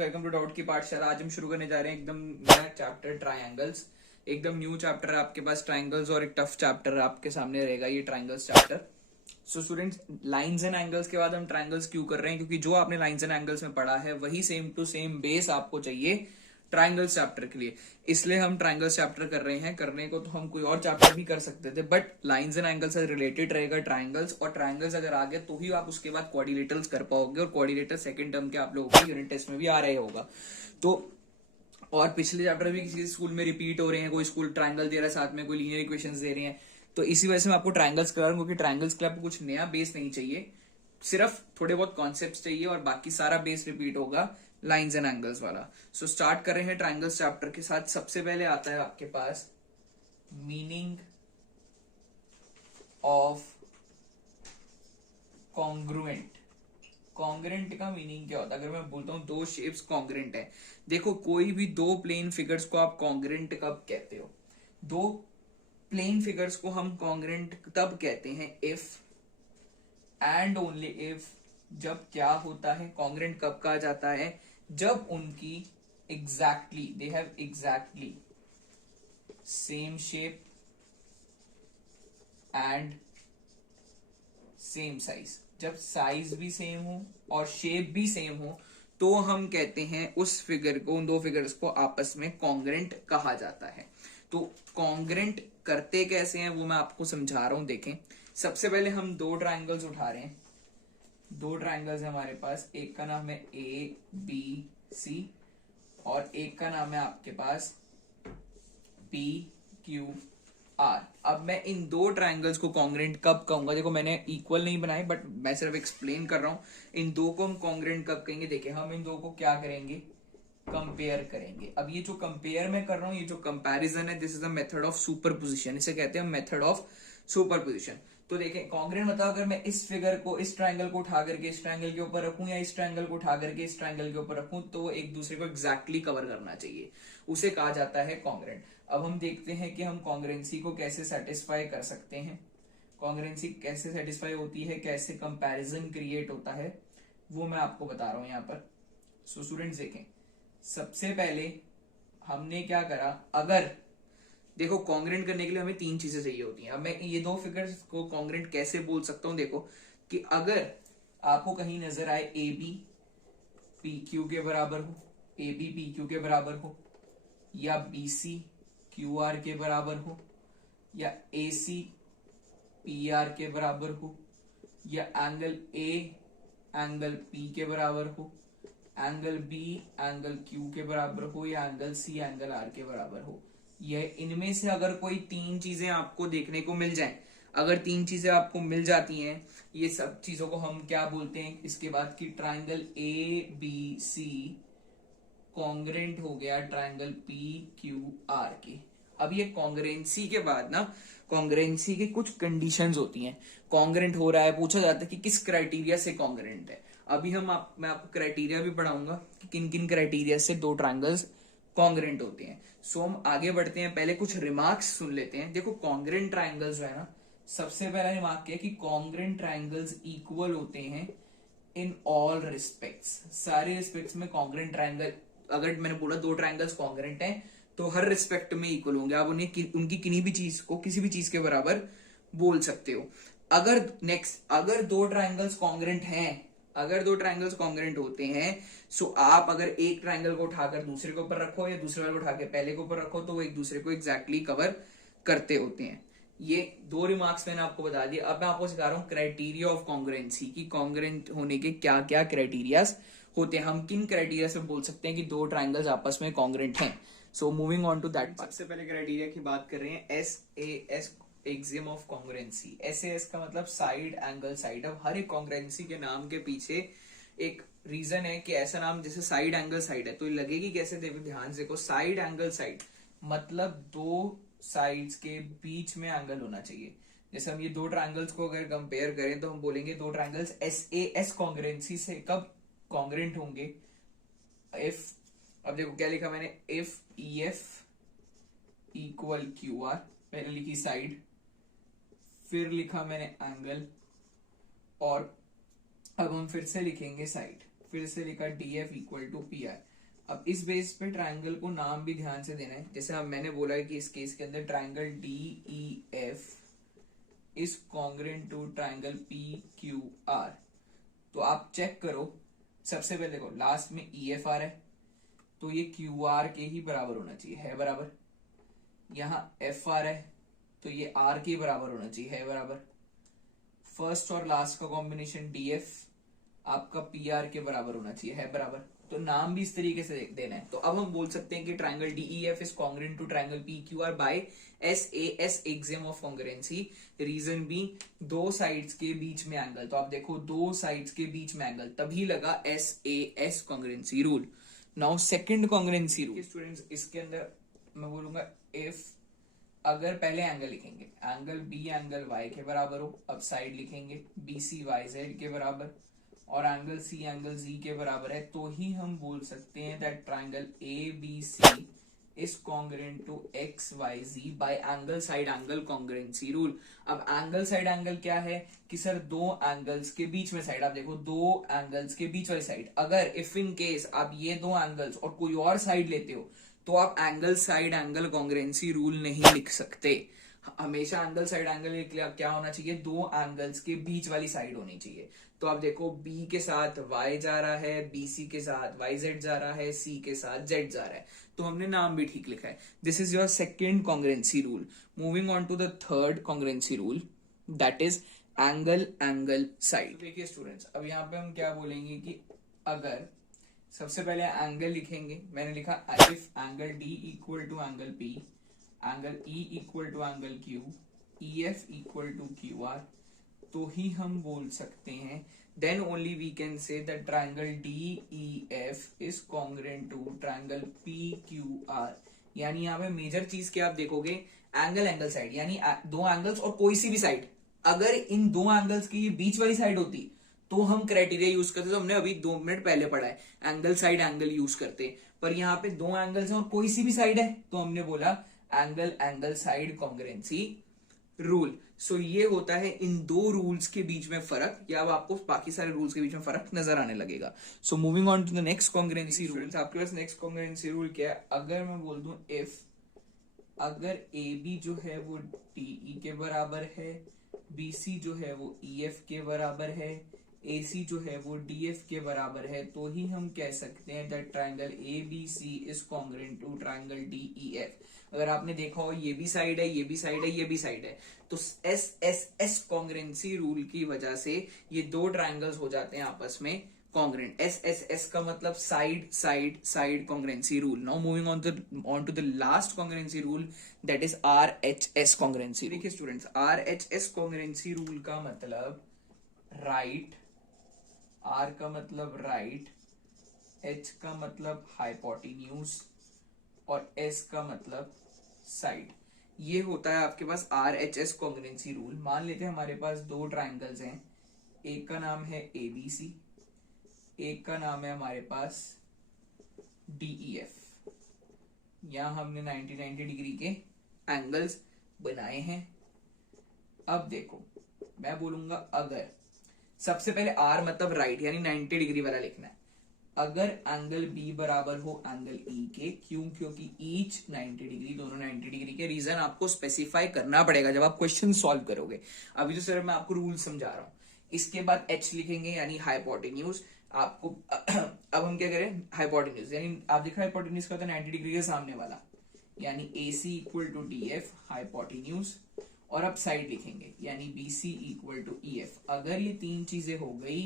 Welcome to doubt की पाठशाला। आज हम शुरू करने जा रहे हैं एकदम नया चैप्टर ट्रायंगल्स। एकदम न्यू चैप्टर है आपके पास ट्रायंगल्स और एक टफ चैप्टर आपके सामने रहेगा ये triangles chapter. So students, lines and angles के बाद हम ट्रायंगल्स क्यों कर रहे हैं? क्योंकि जो आपने लाइंस एंड एंगल्स में पढ़ा है वही सेम टू सेम बेस आपको चाहिए ट्रायंगल्स चैप्टर के लिए। इसलिए हम ट्रायंगल्स चैप्टर कर रहे हैं। करने को तो हम कोई और चैप्टर भी कर सकते थे, बट लाइंस एंड एंगल्स से रिलेटेड रहेगा ट्रायंगल्स, और ट्रायंगल्स अगर आ गए तो ही आप उसके बाद क्वाड्रिलेटरल्स कर पाओगे, और क्वाड्रिलेटर सेकंड टर्म के आप लोगों को यूनिट टेस्ट में भी आ रहे होगा। तो और पिछले चैप्टर भी किसी स्कूल में रिपीट हो रहे हैं, कोई स्कूल ट्रायंगल दे रहा है, साथ में कोई लीनियर इक्वेशंस दे रहे हैं, तो इसी वजह से मैं आपको ट्रायंगल्स करा रहा हूं, क्योंकि ट्रायंगल्स के लिए आपको कुछ नया बेस नहीं चाहिए, सिर्फ थोड़े बहुत कॉन्सेप्ट्स चाहिए और बाकी सारा बेस रिपीट होगा लाइंस एंड एंगल्स वाला। सो स्टार्ट कर रहे हैं ट्रायंगल्स चैप्टर के साथ। सबसे पहले आता है आपके पास मीनिंग ऑफ कॉन्ग्रुएंट। कॉन्ग्रेंट का मीनिंग क्या होता है? अगर मैं बोलता हूं दो शेप्स कॉन्ग्रेंट है, देखो कोई भी दो प्लेन फिगर्स को आप कॉन्ग्रेंट कब कहते हो? दो प्लेन फिगर्स को हम कॉन्ग्रेंट तब कहते हैं इफ एंड ओनली इफ, जब क्या होता है, कॉन्ग्रेंट कब कहा जाता है? जब उनकी exactly they have exactly same shape and same size. जब साइज भी सेम हो और शेप भी सेम हो तो हम कहते हैं उस फिगर को, उन दो फिगर्स को आपस में कॉन्ग्रेंट कहा जाता है। तो कॉन्ग्रेंट करते कैसे हैं वो मैं आपको समझा रहा हूं। देखें, सबसे पहले हम दो ट्रायंगल्स उठा रहे हैं। दो ट्रायंगल्स है हमारे पास, एक का नाम है ए बी सी और एक का नाम है आपके पास पी क्यू आर। अब मैं इन दो ट्रायंगल्स को कॉन्ग्रेंट कब कहूंगा? देखो मैंने इक्वल नहीं बनाए, बट मैं सिर्फ एक्सप्लेन कर रहा हूं इन दो को हम कॉन्ग्रेंट कब कहेंगे। देखिए, हम इन दो को क्या करेंगे? कंपेयर करेंगे। अब ये जो कंपेयर मैं कर रहा हूं, ये जो कंपैरिजन है, this is the method of superposition. इसे कहते हैं मेथड ऑफ सुपरपोजिशन। तो देखें, कॉन्ग्रेंट मतलब अगर मैं इस फिगर को, इस ट्रायंगल को उठा करके इस ट्रायंगल के ऊपर रखूं या इस ट्रायंगल को उठा करके इस ट्रायंगल के ऊपर रखूं, तो वो एक दूसरे को एग्जैक्टली कवर करना चाहिए, उसे कहा जाता है कॉन्ग्रेंट। अब हम देखते हैं कि हम कॉन्ग्रेंसी को कैसे सेटिस्फाई कर सकते हैं। कॉन्ग्रेंसी कैसे सेटिस्फाई होती है, कैसे कंपैरिजन क्रिएट होता है, वो मैं आपको बता रहा हूं यहाँ पर। सो स्टूडेंट्स देखें, सबसे पहले हमने क्या करा, अगर देखो कॉन्ग्रेंट करने के लिए हमें तीन चीजें चाहिए होती हैं। अब मैं ये दो फिगर्स को कॉन्ग्रेंट कैसे बोल सकता हूं? देखो कि अगर आपको कहीं नजर आए ए बी पी क्यू के बराबर हो, ए बी पी क्यू के बराबर हो, या बी सी क्यू आर के बराबर हो, या ए सी पी आर के बराबर हो, या एंगल ए एंगल पी के बराबर हो, एंगल बी एंगल क्यू के बराबर हो, या एंगल सी एंगल आर के बराबर हो, यह इनमें से अगर कोई तीन चीजें आपको देखने को मिल जाएं, अगर तीन चीजें आपको मिल जाती हैं, ये सब चीजों को हम क्या बोलते हैं इसके बाद की? Triangle A B C congruent हो गया ट्रायंगल पी क्यू आर के। अब ये कॉन्ग्रेंसी के बाद ना, कॉन्ग्रेंसी की कुछ कंडीशंस होती हैं। कॉन्ग्रेंट हो रहा है, पूछा जाता है कि किस क्राइटेरिया से कॉन्ग्रेंट है। अभी मैं आपको क्राइटेरिया भी पढ़ाऊंगा कि किन किन क्राइटेरिया से दो ट्रायंगल्स कॉन्ग्रेंट होते हैं। सो हम आगे बढ़ते हैं, पहले कुछ रिमार्क्स सुन लेते हैं। देखो कॉन्ग्रेंट ट्रायंगल्स जो है ना, सबसे पहला रिमार्क क्या है कि कॉन्ग्रेंट ट्रायंगल्स इक्वल होते हैं इन ऑल रिस्पेक्ट्स। सारे रिस्पेक्ट्स में कॉन्ग्रेंट ट्रायंगल, अगर मैंने बोला दो ट्रायंगल्स कॉन्ग्रेंट हैं तो हर रिस्पेक्ट में इक्वल होंगे। आप उन्हें उनकी किसी भी चीज को किसी भी चीज के बराबर बोल सकते हो। अगर दो ट्रायंगल्स कॉन्ग्रेंट हैं, अगर दो ट्रायंगल्स कॉन्ग्रेंट होते हैं, सो आप अगर एक ट्रायंगल को उठाकर दूसरे के ऊपर रखो या दूसरे वाले को उठा के पहले के ऊपर रखो, तो वो एक दूसरे को एग्जैक्टली कवर करते होते हैं। ये दो रिमार्क्स मैंने आपको बता दिया। अब मैं आपको सिखा रहा हूँ क्राइटेरिया ऑफ कॉन्ग्रेंसी की कॉन्ग्रेंट होने के क्या क्या क्राइटेरियाज होते हैं। हम किन क्राइटेरिया से बोल सकते हैं कि दो ट्रायंगल्स आपस में कॉन्ग्रेंट हैं। So moving on to that part, सबसे पहले क्राइटेरिया की बात कर रहे हैं, S axiom of congruency. S का मतलब साइड एंगल साइड। अब हर एक कॉन्ग्रेंसी के नाम के पीछे एक रीजन है कि ऐसा नाम, जैसे साइड एंगल साइड है तो लगेगी कैसे? देखो ध्यान से, को साइड एंगल साइड मतलब दो साइड्स के बीच में एंगल होना चाहिए। जैसे हम ये दो ट्रायंगल्स को अगर कंपेयर करें तो हम बोलेंगे दो ट्रायंगल्स एस कॉन्ग्रेंसी से कब कॉन्ग्रेंट होंगे? इफ, अब देखो क्या लिखा मैंने, if E F equal Q R, पहले लिखी साइड, फिर लिखा मैंने एंगल, और अब हम फिर से लिखेंगे साइड, फिर से लिखा D F equal to P R. अब इस बेस पे ट्राइंगल को नाम भी ध्यान से देना है। जैसे अब मैंने बोला है कि इस केस के अंदर triangle DEF is congruent to triangle PQR। तो आप चेक करो, सबसे पहले देखो लास्ट में EF आ रहा है तो ये QR के ही बराबर होना चाहिए, है बराबर। यहाँ F आ रहा है तो ये R के बराबर होना चाहिए, है बराबर। फर्स्ट और लास्ट का कॉम्बिनेशन DF आपका PR के बराबर होना चाहिए, है बराबर। तो नाम भी इस तरीके से देना है। तो अब हम बोल सकते हैं कि triangle DEF is congruent to triangle PQR by SAS axiom of congruency. Reason भी दो साइड्स के बीच में एंगल। तो आप देखो दो साइड्स के बीच में एंगल, तभी लगा SAS congruency rule. Now second congruency rule students, इसके अंदर मैं बोलूंगा इफ अगर पहले एंगल लिखेंगे, एंगल B एंगल Y के बराबर हो, अब साइड लिखेंगे BC YZ के बराबर और एंगल C एंगल Z के बराबर है, तो ही हम बोल सकते हैं that triangle ABC is congruent to XYZ by angle side angle congruency rule. अब एंगल साइड एंगल क्या है कि सर दो एंगल्स के बीच में साइड, आप देखो दो एंगल्स के बीच वाली साइड। अगर इफ इन केस आप ये दो एंगल्स और कोई और साइड लेते हो तो आप angle side angle congruency rule नहीं लिख सकते। हमेशा एंगल साइड एंगल क्या होना चाहिए, दो एंगल्स के बीच वाली साइड होनी चाहिए। तो आप देखो B के साथ Y जा रहा है, BC के साथ YZ जा रहा है, C के साथ Z जा रहा है, तो हमने नाम भी ठीक लिखा है। This is your second congruency rule. Moving on to the third congruency rule, that is angle angle side. देखिए स्टूडेंट्स, अब यहाँ पे हम क्या बोलेंगे कि अगर सबसे पहले एंगल लिखेंगे, मैंने लिखा if angle D equal to angle P, angle E equal to angle Q, EF equal to QR, तो ही हम बोल सकते हैं then only we can say that triangle DEF is congruent to triangle PQR। यानी यहाँ पे मेजर चीज क्या आप देखोगे, एंगल एंगल साइड, यानी दो एंगल्स और कोई सी भी साइड, अगर इन दो एंगल्स की बीच वाली साइड होती तो हम क्राइटेरिया यूज करते। तो हमने अभी 2 मिनट पहले पढ़ा है, एंगल साइड एंगल यूज करते, पर यहाँ पे दो एंगल्स हैं और कोई सी भी साइड है तो हमने बोला angle angle side congruency rule. So ये होता है इन दो रूल्स के बीच में फर्क, या अब आपको बाकी सारे रूल्स के बीच में फर्क नजर आने लगेगा। So moving on to the next congruency rule. आपके पास नेक्स्ट कॉन्ग्रुएंसी रूल क्या है, अगर मैं बोल दूं इफ अगर AB जो है वो DE के बराबर है, BC जो है वो EF के बराबर है, AC जो है वो DF के बराबर है, तो ही हम कह सकते हैं that triangle ABC is congruent to triangle DEF। अगर आपने देखा हो ये भी साइड है, ये भी साइड है, ये भी साइड है, तो SSS कॉन्ग्रुएंसी रूल की वजह से ये दो ट्राइंगल्स हो जाते हैं आपस में कॉन्ग्रुएंट। SSS का मतलब side side side congruency rule. Now moving on to the last congruency rule, that is RHS congruency. देखिए स्टूडेंट्स, RHS कॉन्ग्रुएंसी रूल का मतलब राइट, R का मतलब राइट, H का मतलब हाइपोटेन्यूज और S का मतलब साइड। ये होता है आपके पास RHS कॉन्ग्रुएंसी रूल। मान लेते हैं हमारे पास दो ट्राइंगल्स हैं, एक का नाम है ABC, एक का नाम है हमारे पास DEF। यहां हमने 90 डिग्री के एंगल्स बनाए हैं। अब देखो मैं बोलूंगा अगर, सबसे पहले R मतलब राइट यानी 90 डिग्री वाला लिखना है। अगर एंगल B बराबर हो एंगल E के, क्यों, क्योंकि ईच 90 डिग्री, दोनों 90 डिग्री के। रीजन आपको स्पेसिफाई करना पड़ेगा जब आप क्वेश्चन सॉल्व करोगे। अभी तो सिर्फ मैं आपको रूल समझा रहा हूं। इसके बाद H लिखेंगे यानी हाइपोटेन्यूज। आपको अब हम क्या करें, हाइपोटेन्यूज यानी आप देखो हाइपोटेन्यूज का होता है 90 डिग्री के सामने वाला, यानी AC equal to DF hypotenuse. और अब साइड लिखेंगे यानी BC इक्वल टू EF। अगर ये तीन चीजें हो गई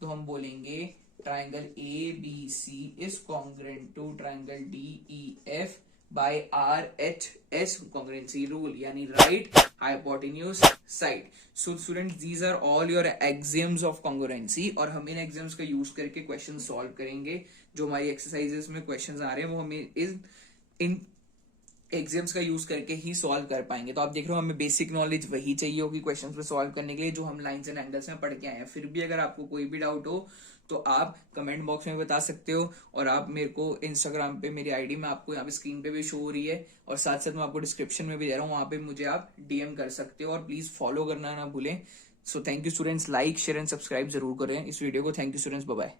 तो हम बोलेंगे triangle ABC is congruent to triangle DEF by RHS congruency rule, यानी right, hypotenuse, side. So students, these are all your axioms of congruency, और हम इन एक्सियम्स का यूज करके क्वेश्चन सॉल्व करेंगे। जो हमारी एक्सरसाइजेस में क्वेश्चंस आ रहे हैं वो हमें इन एग्जाम्स का यूज करके ही सॉल्व कर पाएंगे। तो आप देख रहे हो हमें बेसिक नॉलेज वही चाहिए होगी क्वेश्चंस पे सॉल्व करने के लिए जो हम लाइंस एंड एंगल्स में पढ़ के आए हैं। फिर भी अगर आपको कोई भी डाउट हो तो आप कमेंट बॉक्स में बता सकते हो, और आप मेरे को इंस्टाग्राम पे मेरी आईडी में आपको यहाँ पे स्क्रीन पे भी शो हो रही है, और साथ साथ मैं आपको डिस्क्रिप्शन में भी दे रहा हूँ, वहां पे मुझे आप DM कर सकते हो। और प्लीज फॉलो करना ना भूलें। So thank you students, like share and subscribe जरूर करें इस वीडियो को। Thank you students, bye bye.